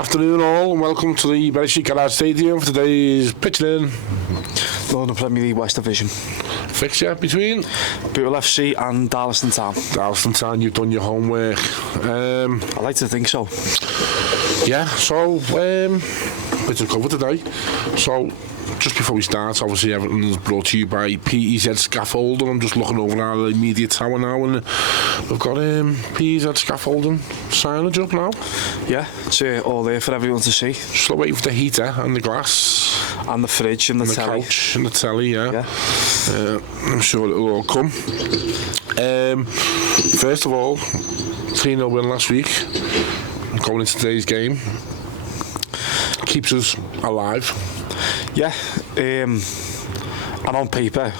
Afternoon all, and welcome to the Bereshit Garage Stadium for today's pitching Northern Premier League West Division fixture between Bootle FC and Darlaston Town. Darlaston Town, you've done your homework. I like to think so. Yeah, so bit of cover today. So just before we start, obviously everything is brought to you by PEZ Scaffolding. I'm just looking over our immediate tower now, and we've got PEZ Scaffolding signage up now. Yeah, it's all there for everyone to see. Just waiting for the heater and the glass. And the fridge and the telly. Couch and the telly, yeah. I'm sure it'll all come. First of all, 3-0 win last week. Going into today's game. Keeps us alive. Yeah, and on paper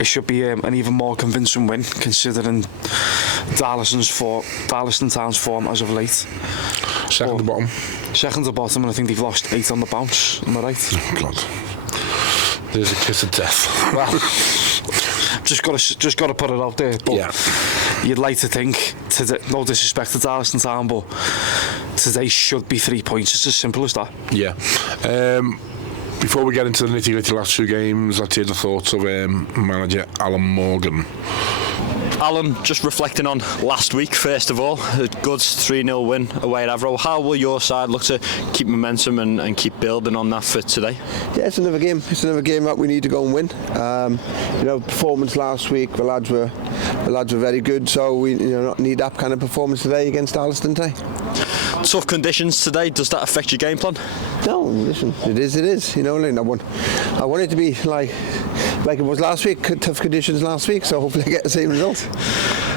it should be an even more convincing win, considering Darlaston Town's form as of late. Second to bottom. Second to bottom, and I think they've lost 8 on the bounce. Am I right? Oh God, there's a kiss of death. Well, just got to put it out there. But yeah, you'd like to think, no disrespect to Darlaston Town, but today should be 3 points. It's as simple as that. Yeah. Before we get into the nitty-gritty last 2 games, let's hear the thoughts of manager Alan Morgan. Alan, just reflecting on last week, first of all, a good 3-0 win away at Avro. How will your side look to keep momentum and keep building on that for today? Yeah, it's another game. It's another game that we need to go and win. Performance last week, the lads were very good, so we need that kind of performance today against Darlaston today. Tough conditions today. Does that affect your game plan? No, listen, it is. I want it to be like it was last week. Tough conditions last week, so hopefully I get the same result.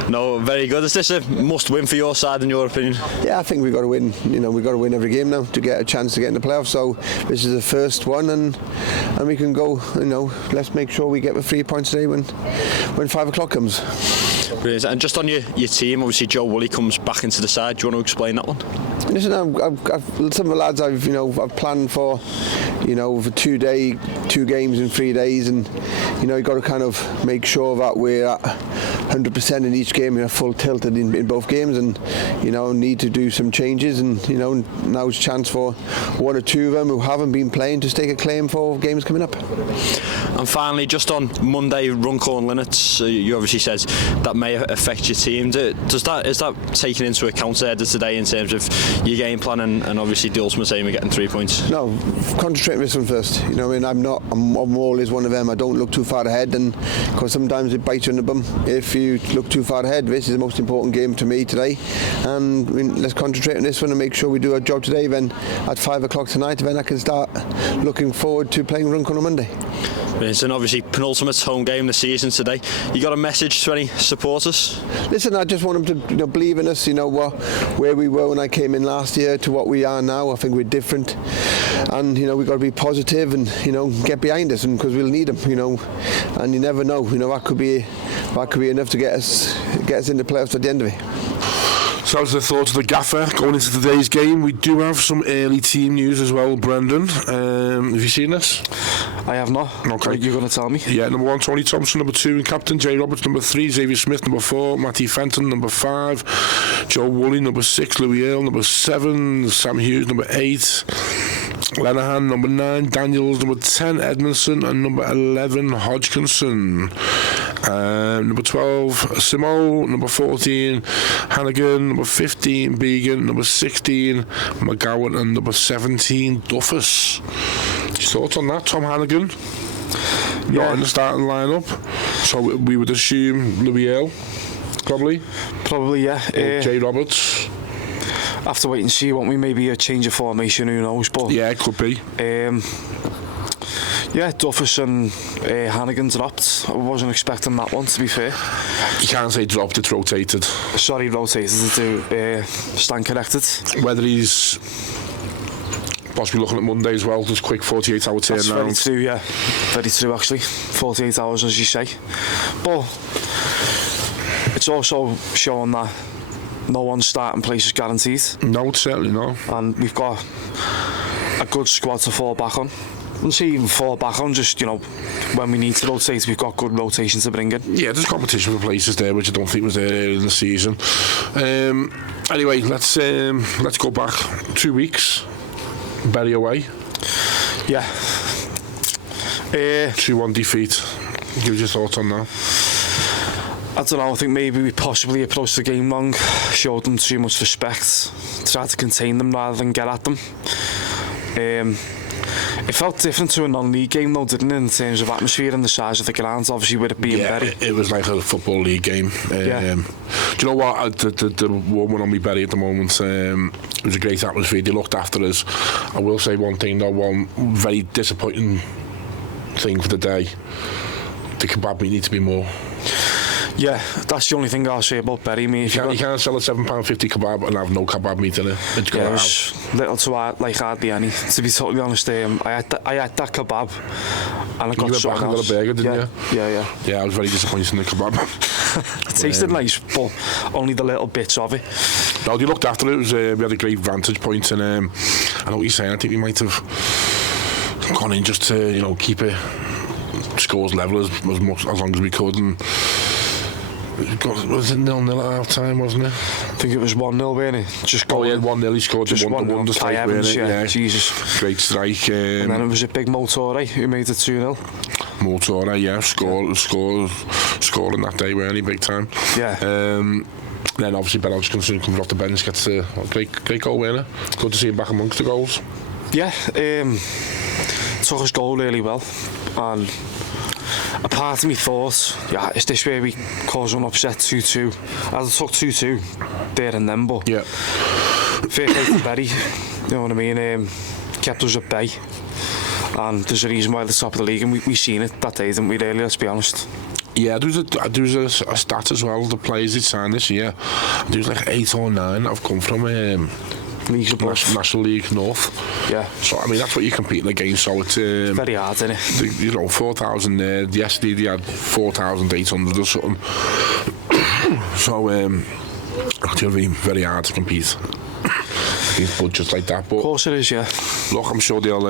No, very good. Is this a must-win for your side, in your opinion? Yeah, I think we've got to win. We've got to win every game now to get a chance to get in the playoffs. So this is the first one, and we can go. Let's make sure we get the 3 points today when 5 o'clock comes. Brilliant. And just on your team, obviously Joe Woolley comes back into the side. Do you want to explain that one? Listen, I've some of the lads I've planned for, for 2 games in 3 days, and you've got to kind of make sure that we're at 100% in each game, full tilted in both games, and need to do some changes, and now's a chance for 1 or 2 of them who haven't been playing to stake a claim for games coming up. And finally, just on Monday, Runcorn Linnets, you obviously said that may affect your team. Is that taken into account there today in terms of your game plan and obviously the ultimate aim of getting 3 points? No, concentrate on this one first. I'm always one of them. I don't look too far ahead, and because sometimes it bites you in the bum if you look too far ahead. This is the most important game to me today, and let's concentrate on this one and make sure we do our job today. Then at 5 o'clock tonight, then I can start looking forward to playing Runcorn on Monday. It's an obviously penultimate home game this season today. You got a message to any supporters? Listen, I just want them to believe in us. Where we were when I came in last year to what we are now. I think we're different, and we've got to be positive and get behind us, and because we'll need them. And you never know. That could be enough to get us in the playoffs at the end of it. So that was the thoughts of the gaffer going into today's game. We do have some early team news as well, Brendan. Have you seen this? I have not. Okay. You're going to tell me? Yeah, number 1, Tony Thompson, number 2, and captain Jay Roberts, number 3, Xavier Smith, number 4, Matty Fenton, number 5, Joe Woolley, number 6, Louis Earle, number 7, Sam Hughes, number 8, Lenahan, number 9, Daniels, number 10, Edmondson, and number 11, Hodgkinson. Number 12, Simo, number 14, Hannigan, number 15, Began, number 16, McGowan, and number 17, Duffus. Your thoughts on that, Tom Hannigan? Not in the starting lineup, so we would assume Louis Earle, probably. Probably, yeah. Jay Roberts. Have to wait and see, won't we? Maybe a change of formation, who knows? But yeah, it could be. Yeah, Duffus and Hannigan dropped. I wasn't expecting that one, to be fair. You can't say dropped, it's rotated. Sorry, rotated to stand corrected. Whether he's possibly looking at Monday as well, just quick 48-hour turnaround. That's very true, yeah. Very true, actually. 48 hours, as you say. But it's also showing that no one's starting place is guaranteed. No, it's certainly not. And we've got a good squad to fall back on. And see, even fall back on, just, when we need to rotate, we've got good rotation to bring in. Yeah, there's competition for places there, which I don't think was there in the season. Anyway, let's go back 2 weeks. Bury away. Yeah. 2-1 defeat. Give us your thoughts on that. I don't know, I think maybe we possibly approached the game wrong, showed them too much respect, tried to contain them rather than get at them. It felt different to a non-league game though, didn't it, in terms of atmosphere and the size of the grounds, obviously with it being Bury. It was like a football league game. Do you know what, the woman on me Bury at the moment, it was a great atmosphere, they looked after us. I will say one thing though, one very disappointing thing for the day, the kebab meat needs to be more. Yeah, that's the only thing I'll say about Bury. I mean, you can't sell a £7.50 kebab and have no kebab meat in it. It was little to hardly any. To be totally honest, I had that kebab and I got something else. You got a burger, didn't you? Yeah, I was very disappointed in the kebab. It tasted nice, but only the little bits of it. No, they looked after it. We had a great vantage point, and I know what you're saying. I think we might have gone in just to keep it scores level as long as we could. And was it 0-0 at half time, wasn't it? I think it was 1-0, wasn't it? Just 1-0. He scored just one strike, Evans, yeah. Jesus, great strike. And then it was a big Motore who made it 2-0. Motore, yeah, scoring that day, weren't he, big time? Yeah. Then obviously Ben Hodgson comes off the bench, gets a great goal winner. Good to see him back amongst the goals. Yeah, took his goal really well, and a part of me thought, is this where we cause an upset 2-2? As I took 2-2 there and then, but yeah, fair play to Bury, you know what I mean, kept us at bay, and there's a reason why they're top of the league, and we seen it that day, didn't we really, let's be honest. Yeah, there was a stat as well, the players that signed this year, there was like 8 or 9 that have come from National League North. Yeah. So I mean that's what you're competing against. So it's very hard, isn't it? 4,000 there. Yesterday they had 4,800 or something. So it's going to be very hard to compete against budgets like that. But of course it is, yeah. Look, I'm sure they'll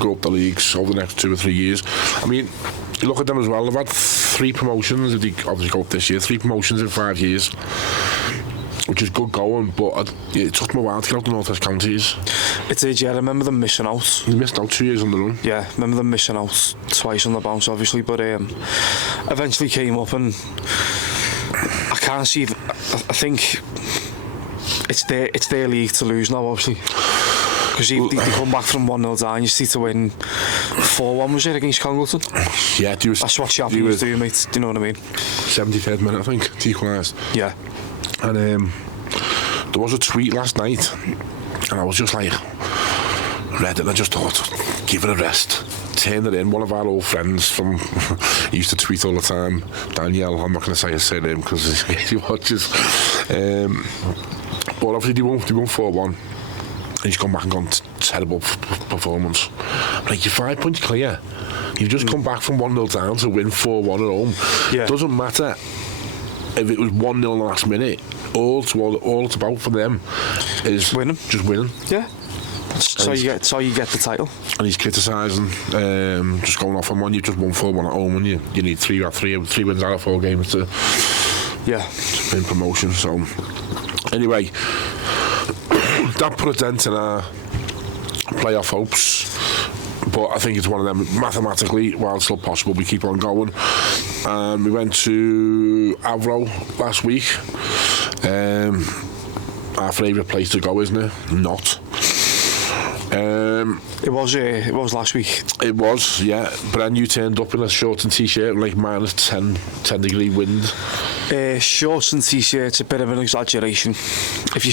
grow up the leagues over the next 2 or 3 years. I mean, you look at them as well. They've had 3 promotions. They obviously go up this year. 3 promotions in 5 years. Which is good going, but it took them a while to get out the North West Counties. It did, yeah. I remember them missing out. They missed out 2 years on the run. Yeah, I remember them missing out twice on the bounce, obviously, but eventually came up, and I can't see. I think it's their league to lose now, obviously, because they come back from 1-0 down. You see to win 4-1, was it, against Congleton? Yeah, that's what Shappy was doing, mate. Do you know what I mean? 73rd minute, I think, to equalise. Yeah. And there was a tweet last night, and I was just like, read it, and I just thought, give it a rest. Turn it in. One of our old friends from he used to tweet all the time, Daniel. I'm not going to say his surname because he watches. But obviously they won 4-1. And he's gone back and gone terrible performance. Like, you're 5 points clear. You've just come back from 1-0 down to win 4-1 at home. Yeah. Doesn't matter if it was 1-0 in the last minute. All it's about for them is winning. Just winning. Yeah. So you get the title. And he's criticising just going off on one. You've just won 4-1 at home, and you need 3 wins out of 4 games to win promotion. So anyway, that put a dent in our playoff hopes. But I think it's one of them, mathematically, while it's still possible, we keep on going. And we went to Avro last week. Our favourite place to go, isn't it? Not. It was last week. It was, yeah. But then you turned up in a shorts and t-shirt, like minus 10 degree wind. Shorts and t-shirt's a bit of an exaggeration. If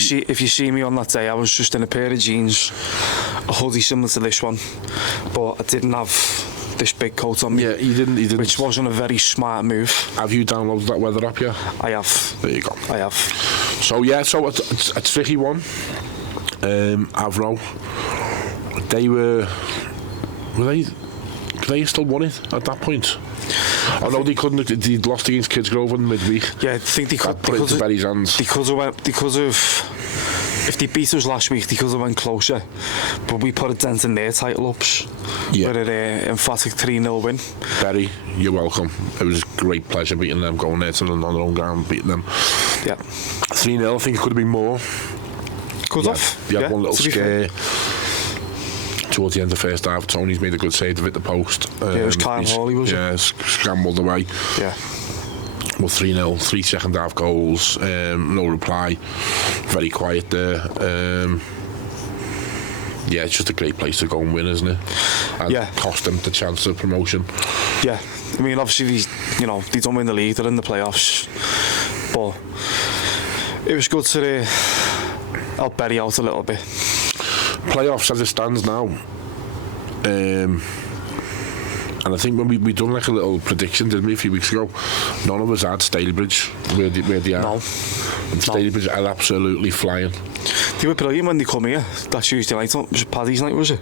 you see me on that day, I was just in a pair of jeans, a hoodie similar to this one, but I didn't have this big coat on me. Yeah, you didn't. Which wasn't a very smart move. Have you downloaded that weather app yet? I have. There you go. I have. So yeah, it's a tricky one. Avro. They were they still won it at that point? I know they couldn't. They'd lost against Kidsgrove in midweek. Yeah, I think they could put it into Berry's hands. Because of if they beat us last week, they could have went closer. But we put a dent in their title ups with an emphatic 3-0 win. Berry, you're welcome. It was a great pleasure beating them, going there to on their own ground, beating them. Yeah. 3-0, I think it could have been more. Good off. You had one little scare towards the end of the first half. Tony's made a good save to hit the post. It was Kyle Hawley, was it? Yeah, scrambled away. Yeah. Well, 3-0, 3 second half goals, no reply, very quiet there. Yeah, it's just a great place to go and win, isn't it? And cost them the chance of promotion. Yeah, I mean, obviously, they don't win the league, they're in the playoffs, but it was good to help Berry out a little bit. Playoffs as it stands now. And I think when we done like a little prediction, didn't we, a few weeks ago? None of us had Stalybridge where they are. No. And Stalybridge are absolutely flying. They were brilliant when they come here. That Tuesday night, was it Paddy's night, was it?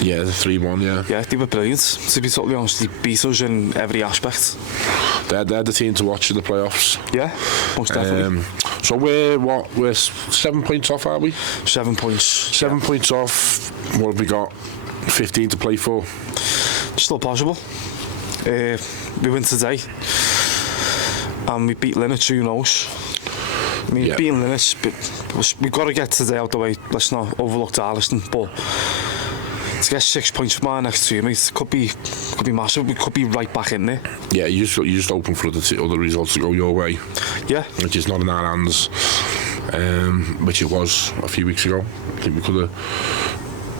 Yeah, the 3-1, yeah. Yeah, they were brilliant. To be totally honest, they beat us in every aspect. They're the team to watch in the playoffs. Yeah, most definitely. So we're 7 points off, are we? 7 points. 7 points off. What have we got? 15 to play for. Still possible. We win today and we beat Linux, who knows. I mean, beating Linux, but we've got to get today out the way. Let's not overlook Darlaston, but to get 6 points from our next two mates could be massive. We could be right back in there. Yeah, you just open for other results to go your way. Yeah, which is not in our hands, which it was a few weeks ago. I think we could have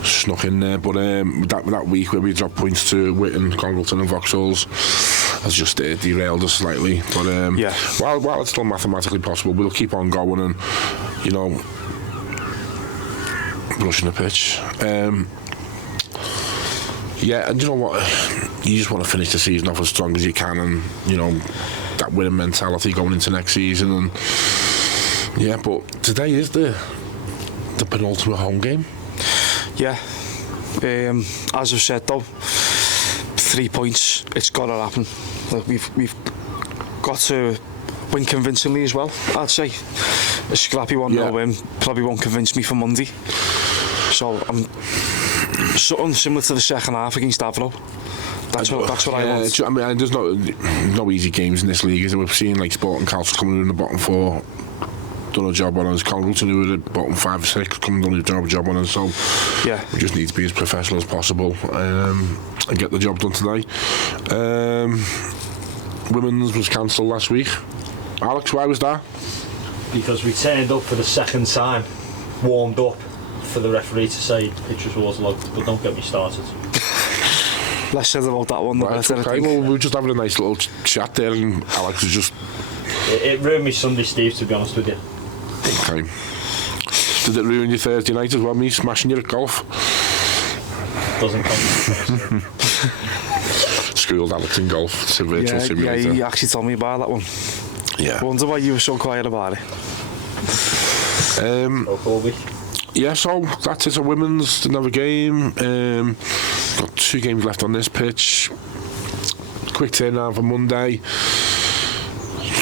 snuck in there, but that week where we dropped points to Witten, Congleton and Vauxhalls has just derailed us slightly, but while it's still mathematically possible, we'll keep on going and brushing the pitch. And you know what, you just want to finish the season off as strong as you can, and that winning mentality going into next season. And but today is the penultimate home game. Yeah, as I've said though, 3 points, it's got to happen. Like we've got to win convincingly as well, I'd say. A scrappy 1-0 win probably won't convince me for Monday. So I'm something similar to the second half against Avro. That's what I want. I mean, there's no easy games in this league, is there? We've seen like Sporting Calcio coming in the bottom 4. Done a job on us. Congleton, who were the bottom 5 or 6, come done a job on us. So we just need to be as professional as possible and get the job done today. Women's was cancelled last week. Alex, why was that? Because we turned up for the second time, warmed up, for the referee to say pitch was waterlogged, but don't get me started. Less said about that one. Right, okay, well, we were just having a nice little chat there, and Alex was just... It ruined me Sunday, Steve, to be honest with you. Okay. Did it ruin your Thursday night as well, me smashing you at golf? Doesn't come. Schooled Alex in golf. It's a virtual simulator. Yeah, he actually told me about that one. Yeah. I wonder why you were so quiet about it. Yeah, so that's it. A women's, another game. Got 2 games left on this pitch. Quick turnaround for Monday.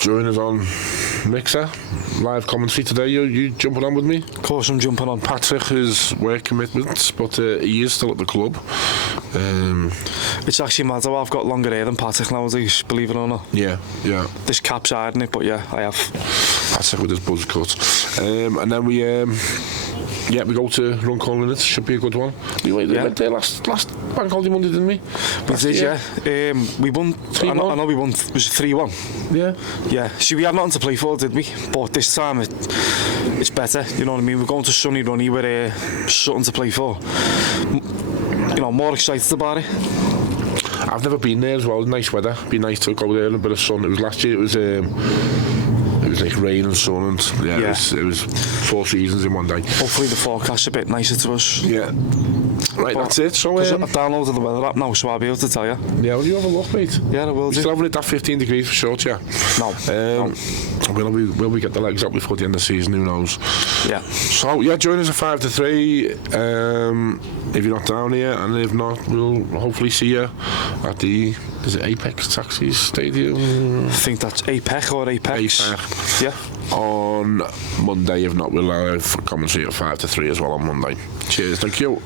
Join us on Mixer, live commentary today. You jumping on with me? Of course I'm jumping on. Patrick has work commitments, but he is still at the club. It's actually mad how I've got longer hair than Patrick nowadays, believe it or not. Yeah. This cap's hiding it, but yeah, I have. Patrick with his buzz cut. And then we go to Runcorn Linux. Should be a good one. We went there last Bank Holiday Monday, didn't we? We did, yeah. We won 3-1. I know we won. Was it 3-1? Yeah. See, we had nothing to play for, did we? But this time it's better. You know what I mean? We're going to sunny Runny with something to play for. More excited about it. I've never been there as well. Nice weather. It'd be nice to go there in a bit of sun. It was last year. It was like rain and sun, and it was 4 seasons in one day. Hopefully the forecast's a bit nicer to us. Yeah. Right, that's it. So I've downloaded the weather app now, so I'll be able to tell you. Yeah, will you have a look, mate? Yeah, I will do. Still having it at 15 degrees for sure, yeah? No. Will we get the legs up before the end of the season? Who knows? Yeah. So join us at 5 to 3. If you're not down here, and if not, we'll hopefully see you at the Apex Taxis Stadium. I think that's Apex or Apex. Yeah. On Monday, if not, we'll have commentary at 5 to 3 as well on Monday. Cheers, thank you.